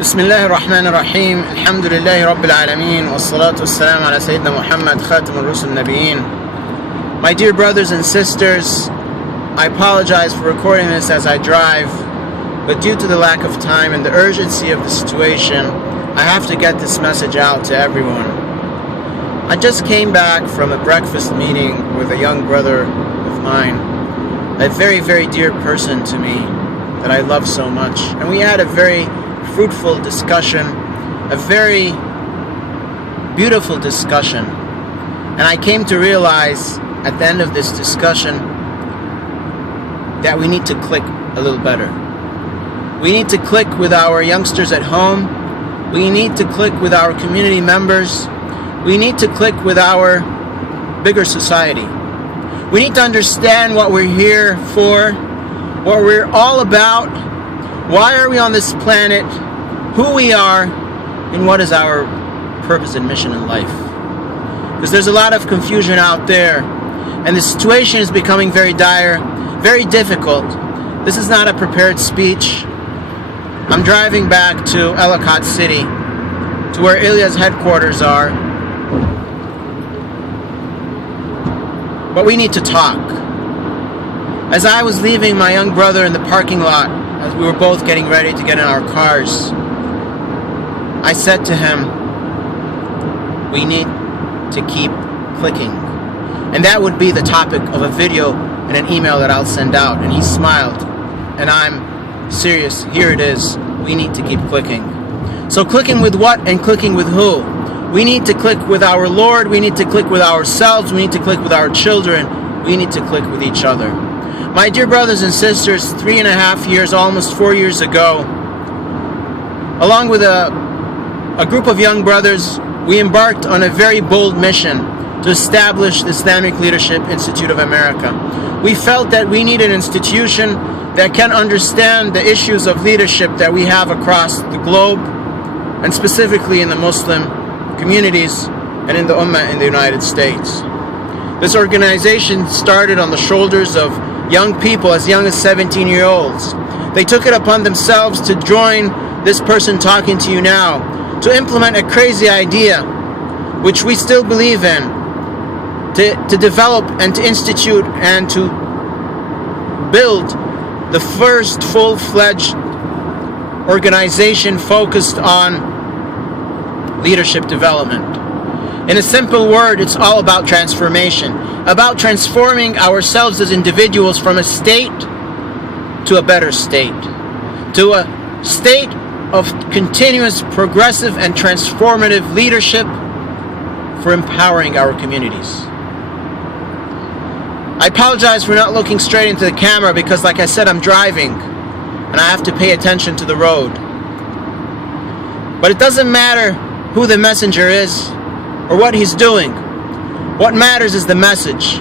Bismillah ar-Rahman ar-Rahim. Alhamdulillahi Rabbil Alameen. Wassalatu wassalam ala Sayyidina Muhammad Khatam al-Rusul Nabiyeen. My dear brothers and sisters, I apologize for recording this as I drive, but due to the lack of time and the urgency of the situation, I have to get this message out to everyone. I just came back from a breakfast meeting with a young brother of mine, a very, very dear person to me that I love so much. And we had a very fruitful discussion, a very beautiful discussion. And I came to realize at the end of this discussion that we need to click a little better. We need to click with our youngsters at home. We need to click with our community members. We need to click with our bigger society. We need to understand what we're here for, what we're all about, why are we on this planet, who we are, and what is our purpose and mission in life. Because there's a lot of confusion out there, and the situation is becoming very dire, very difficult. This is not a prepared speech. I'm driving back to Ellicott City, to where Ilya's headquarters are. But we need to talk. As I was leaving my young brother in the parking lot, as we were both getting ready to get in our cars, I said to him, we need to keep clicking. And that would be the topic of a video and an email that I'll send out. And he smiled. And I'm serious. Here it is. We need to keep clicking. So clicking with what and clicking with who? We need to click with our Lord. We need to click with ourselves. We need to click with our children. We need to click with each other. My dear brothers and sisters, 3.5 years, almost 4 years ago, along with a group of young brothers, we embarked on a very bold mission to establish the Islamic Leadership Institute of America. We felt that we need an institution that can understand the issues of leadership that we have across the globe, and specifically in the Muslim communities and in the ummah in the United States. This organization started on the shoulders of young people as young as 17-year-olds. They took it upon themselves to join this person talking to you now, to implement a crazy idea, which we still believe in, to develop and to institute and to build the first full-fledged organization focused on leadership development. In a simple word, it's all about transformation, about transforming ourselves as individuals from a state to a better state, to a state of continuous, progressive, and transformative leadership for empowering our communities. I apologize for not looking straight into the camera because, like I said, I'm driving and I have to pay attention to the road. But it doesn't matter who the messenger is or what he's doing. What matters is the message.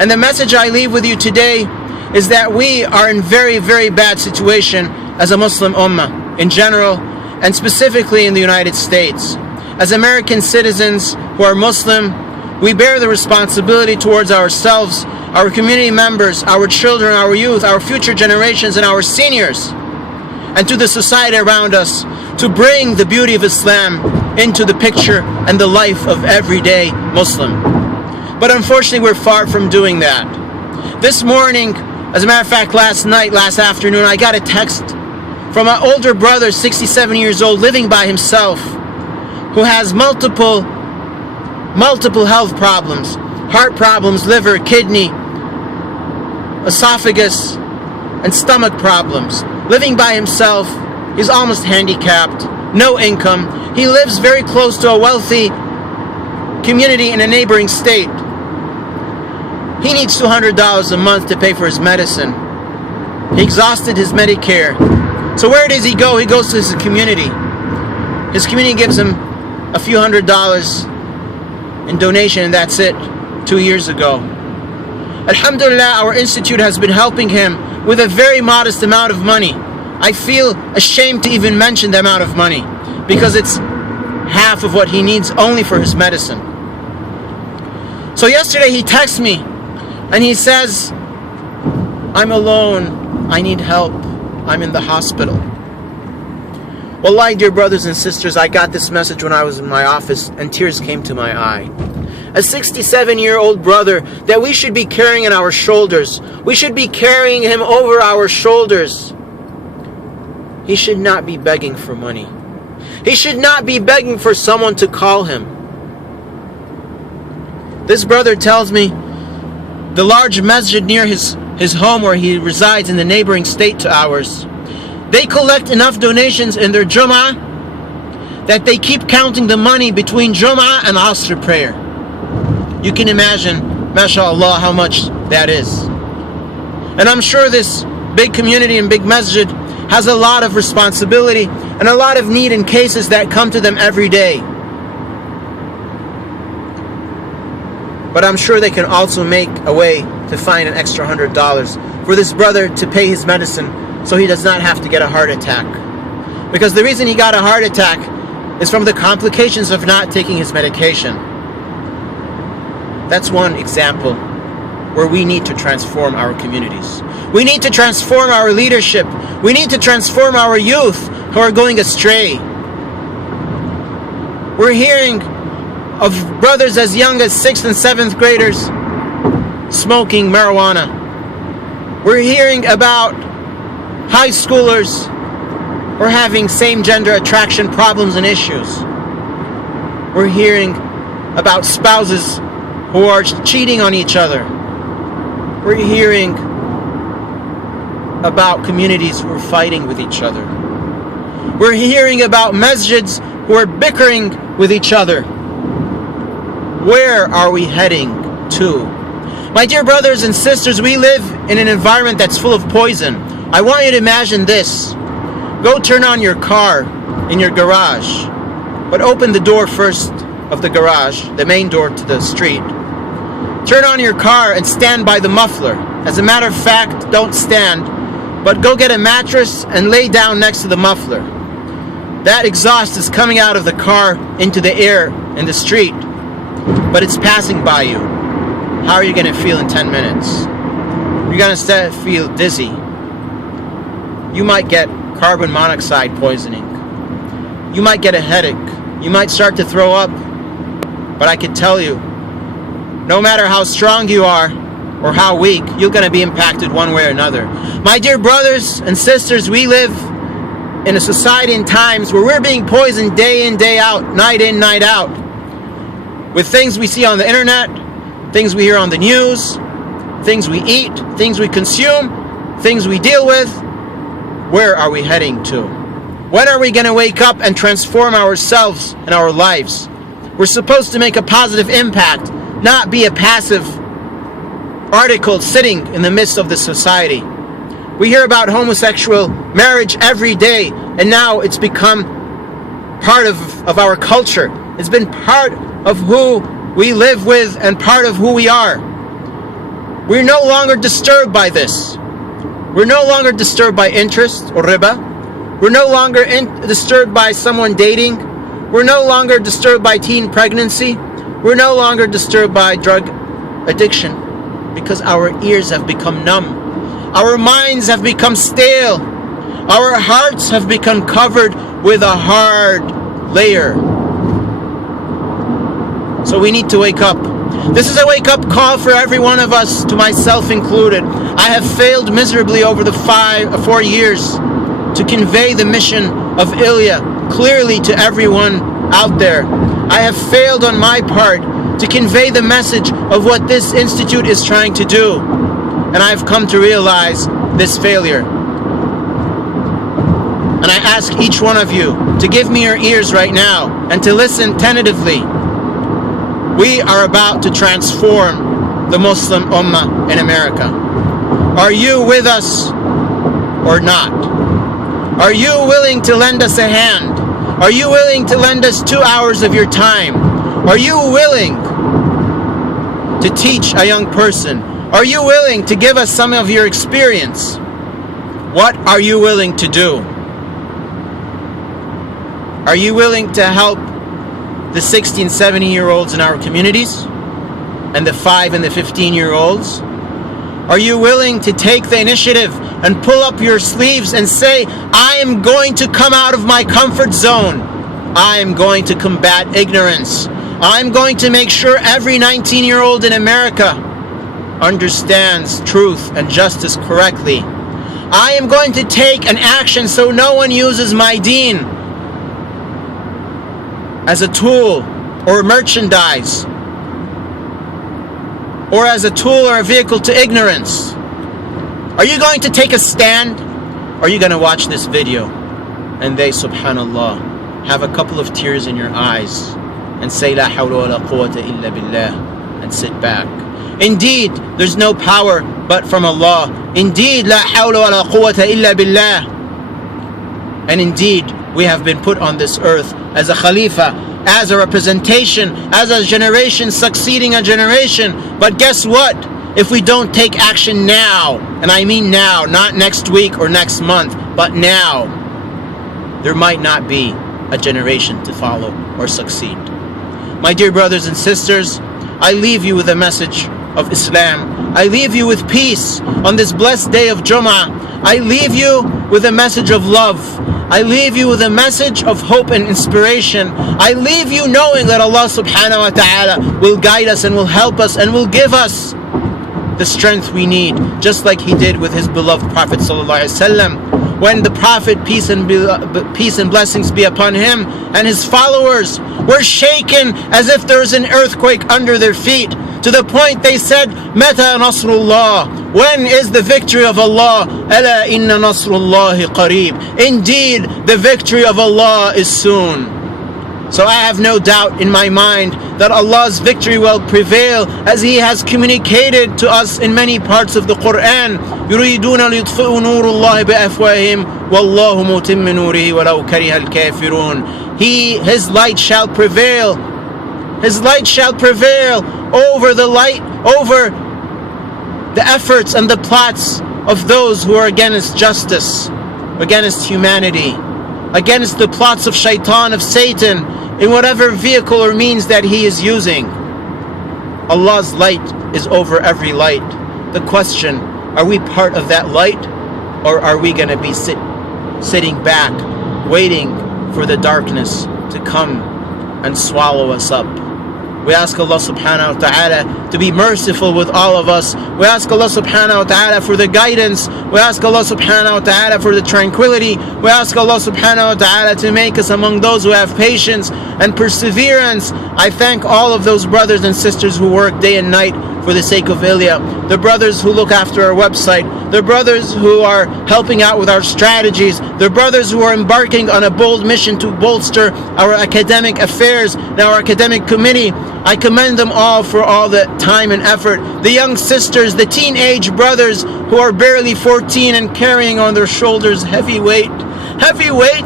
And the message I leave with you today is that we are in very, very bad situation as a Muslim ummah in general, and specifically in the United States. As American citizens who are Muslim, we bear the responsibility towards ourselves, our community members, our children, our youth, our future generations, and our seniors, and to the society around us, to bring the beauty of Islam into the picture and the life of everyday Muslim. But unfortunately, we're far from doing that. This morning, as a matter of fact, last afternoon, I got a text from an older brother, 67 years old, living by himself, who has multiple health problems, heart problems, liver, kidney, esophagus, and stomach problems. Living by himself, he's almost handicapped, no income. He lives very close to a wealthy community in a neighboring state. He needs $200 a month to pay for his medicine. He exhausted his Medicare. So where does he go? He goes to his community. His community gives him a few $100s in donation, and that's it. 2 years ago. Alhamdulillah, our institute has been helping him with a very modest amount of money. I feel ashamed to even mention the amount of money because it's half of what he needs only for his medicine. So yesterday he texts me and he says, I'm alone, I need help, I'm in the hospital. Wallahi, dear brothers and sisters, I got this message when I was in my office and tears came to my eye. A 67-year-old brother that we should be carrying on our shoulders. We should be carrying him over our shoulders. He should not be begging for money. He should not be begging for someone to call him. This brother tells me the large masjid near his home where he resides in the neighboring state to ours, they collect enough donations in their Jum'ah that they keep counting the money between Jum'ah and Asr prayer. You can imagine, mashallah, how much that is. And I'm sure this big community and big masjid has a lot of responsibility and a lot of need in cases that come to them every day. But I'm sure they can also make a way to find an extra $100 for this brother to pay his medicine so he does not have to get a heart attack. Because the reason he got a heart attack is from the complications of not taking his medication. That's one example where we need to transform our communities. We need to transform our leadership. We need to transform our youth who are going astray. We're hearing of brothers as young as 6th and 7th graders smoking marijuana. We're hearing about high schoolers who are having same-gender attraction problems and issues. We're hearing about spouses who are cheating on each other. We're hearing about communities who are fighting with each other. We're hearing about masjids who are bickering with each other. Where are we heading to? My dear brothers and sisters, we live in an environment that's full of poison. I want you to imagine this. Go turn on your car in your garage, but open the door first of the garage, the main door to the street. Turn on your car and stand by the muffler. As a matter of fact, don't stand, but go get a mattress and lay down next to the muffler. That exhaust is coming out of the car into the air in the street, but it's passing by you. How are you going to feel in 10 minutes? You're going to feel dizzy. You might get carbon monoxide poisoning. You might get a headache. You might start to throw up. But I can tell you, no matter how strong you are or how weak, you're going to be impacted one way or another. My dear brothers and sisters, we live in a society and times where we're being poisoned day in, day out, night in, night out, with things we see on the internet, things we hear on the news, things we eat, things we consume, things we deal with. Where are we heading to? When are we going to wake up and transform ourselves and our lives? We're supposed to make a positive impact, not be a passive article sitting in the midst of the society. We hear about homosexual marriage every day, and now it's become part of our culture. It's been part of who we live with and part of who we are. We're no longer disturbed by this. We're no longer disturbed by interest or riba. We're no longer disturbed by someone dating. We're no longer disturbed by teen pregnancy. We're no longer disturbed by drug addiction because our ears have become numb. Our minds have become stale. Our hearts have become covered with a hard layer. So we need to wake up. This is a wake-up call for every one of us, to myself included. I have failed miserably over the 4 years to convey the mission of Ilya clearly to everyone out there. I have failed on my part to convey the message of what this institute is trying to do. And I've come to realize this failure. And I ask each one of you to give me your ears right now and to listen tentatively. We are about to transform the Muslim ummah in America. Are you with us or not? Are you willing to lend us a hand? Are you willing to lend us 2 hours of your time? Are you willing to teach a young person? Are you willing to give us some of your experience? What are you willing to do? Are you willing to help the 16, 17-year-olds in our communities and the 5 and the 15-year-olds? Are you willing to take the initiative and pull up your sleeves and say, I am going to come out of my comfort zone. I am going to combat ignorance. I'm going to make sure every 19-year-old in America understands truth and justice correctly. I am going to take an action so no one uses my deen as a tool or merchandise, or as a tool or a vehicle to ignorance. Are you going to take a stand? Or are you going to watch this video and they, subhanallah, have a couple of tears in your eyes and say, La hawla wa la quwwata illa billah, and sit back? Indeed, there's no power but from Allah. Indeed, La hawla wa la quwwata illa billah. And indeed, we have been put on this earth as a khalifa, as a representation, as a generation succeeding a generation. But guess what? If we don't take action now, and I mean now, not next week or next month, but now, there might not be a generation to follow or succeed. My dear brothers and sisters, I leave you with a message of Islam. I leave you with peace on this blessed day of Jum'ah. I leave you with a message of love. I leave you with a message of hope and inspiration. I leave you knowing that Allah subhanahu wa ta'ala will guide us and will help us and will give us the strength we need, just like He did with His beloved Prophet sallallahu alaihi wasallam. When the Prophet, peace and blessings be upon him, and his followers were shaken as if there was an earthquake under their feet, to the point they said, Mata Nasrullah, when is the victory of Allah? Ala inna Nasrullahi qareeb. Indeed, the victory of Allah is soon. So I have no doubt in my mind that Allah's victory will prevail, as He has communicated to us in many parts of the Quran. يُرِيدُونَ لِيُطْفِئُوا نُورُ اللَّهِ بِأَفْوَاهِهِمْ وَاللَّهُ مُتِمُّ نُورِهِ وَلَوْ كَرِهَ الْكَافِرُونَ. His light shall prevail. His light shall prevail over the efforts and the plots of those who are against justice, against humanity, against the plots of shaitan, of Satan, in whatever vehicle or means that he is using. Allah's light is over every light. The question, are we part of that light, or are we going to be sitting back, waiting for the darkness to come and swallow us up? We ask Allah subhanahu wa ta'ala to be merciful with all of us. We ask Allah subhanahu wa ta'ala for the guidance. We ask Allah subhanahu wa ta'ala for the tranquility. We ask Allah subhanahu wa ta'ala to make us among those who have patience and perseverance. I thank all of those brothers and sisters who work day and night for the sake of Ilya, the brothers who look after our website, the brothers who are helping out with our strategies, the brothers who are embarking on a bold mission to bolster our academic affairs and our academic committee. I commend them all for all the time and effort. The young sisters, the teenage brothers who are barely 14 and carrying on their shoulders heavy weight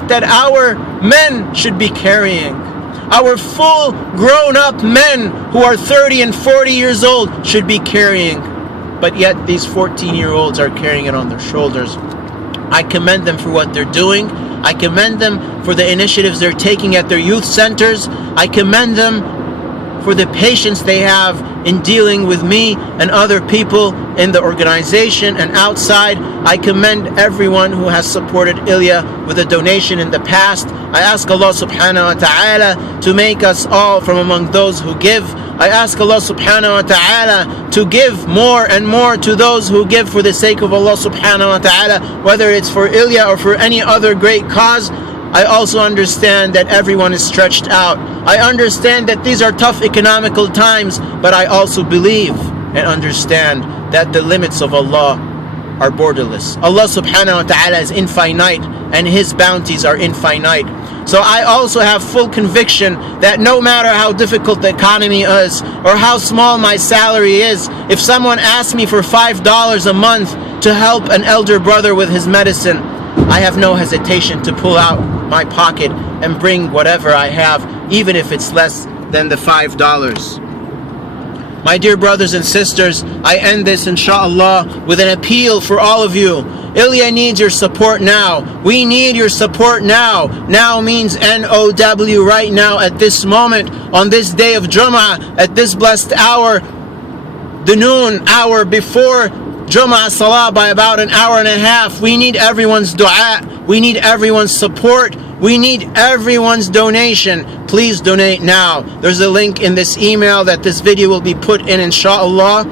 that our men should be carrying. Our full grown-up men who are 30 and 40 years old should be carrying. But yet these 14-year-olds are carrying it on their shoulders. I commend them for what they're doing. I commend them for the initiatives they're taking at their youth centers. I commend them for the patience they have in dealing with me and other people in the organization and outside. I commend everyone who has supported Ilya with a donation in the past. I ask Allah subhanahu wa ta'ala to make us all from among those who give. I ask Allah subhanahu wa ta'ala to give more and more to those who give for the sake of Allah subhanahu wa ta'ala, whether it's for Ilya or for any other great cause. I also understand that everyone is stretched out. I understand that these are tough economical times, but I also believe and understand that the limits of Allah are borderless. Allah subhanahu wa ta'ala is infinite and His bounties are infinite. So I also have full conviction that no matter how difficult the economy is or how small my salary is, if someone asks me for $5 a month to help an elder brother with his medicine, I have no hesitation to pull out my pocket and bring whatever I have, even if it's less than the $5. My dear brothers and sisters, I end this inshallah with an appeal for all of you. Ilya needs your support now. We need your support now. Now means N-O-W, right now, at this moment, on this day of Jum'ah, at this blessed hour, the noon hour before Jumu'ah Salah by about an hour and a half. We need everyone's dua. We need everyone's support. We need everyone's donation. Please donate now. There's a link in this email that this video will be put in, inshallah.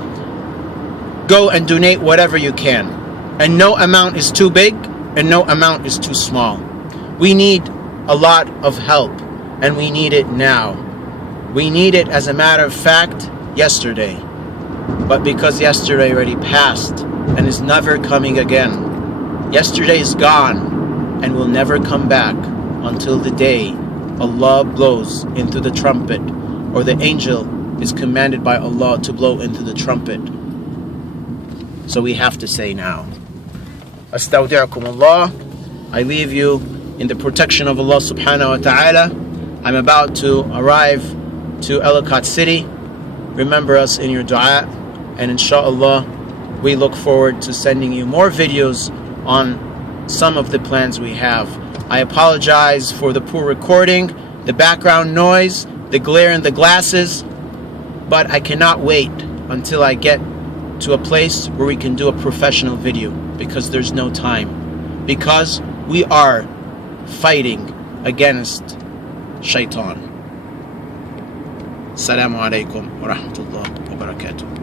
Go and donate whatever you can. And no amount is too big and no amount is too small. We need a lot of help and we need it now. We need it, as a matter of fact, yesterday. But because yesterday already passed and is never coming again. Yesterday is gone and will never come back until the day Allah blows into the trumpet, or the angel is commanded by Allah to blow into the trumpet. So we have to say now. Astawdi'akum Allah. I leave you in the protection of Allah subhanahu wa ta'ala. I'm about to arrive to Ellicott City. Remember us in your dua, and inshallah we look forward to sending you more videos on some of the plans we have. I apologize for the poor recording, the background noise, the glare in the glasses, but I cannot wait until I get to a place where we can do a professional video, because there's no time, because we are fighting against shaitan. Assalamu alaikum wa rahmatullahi wa barakatuh.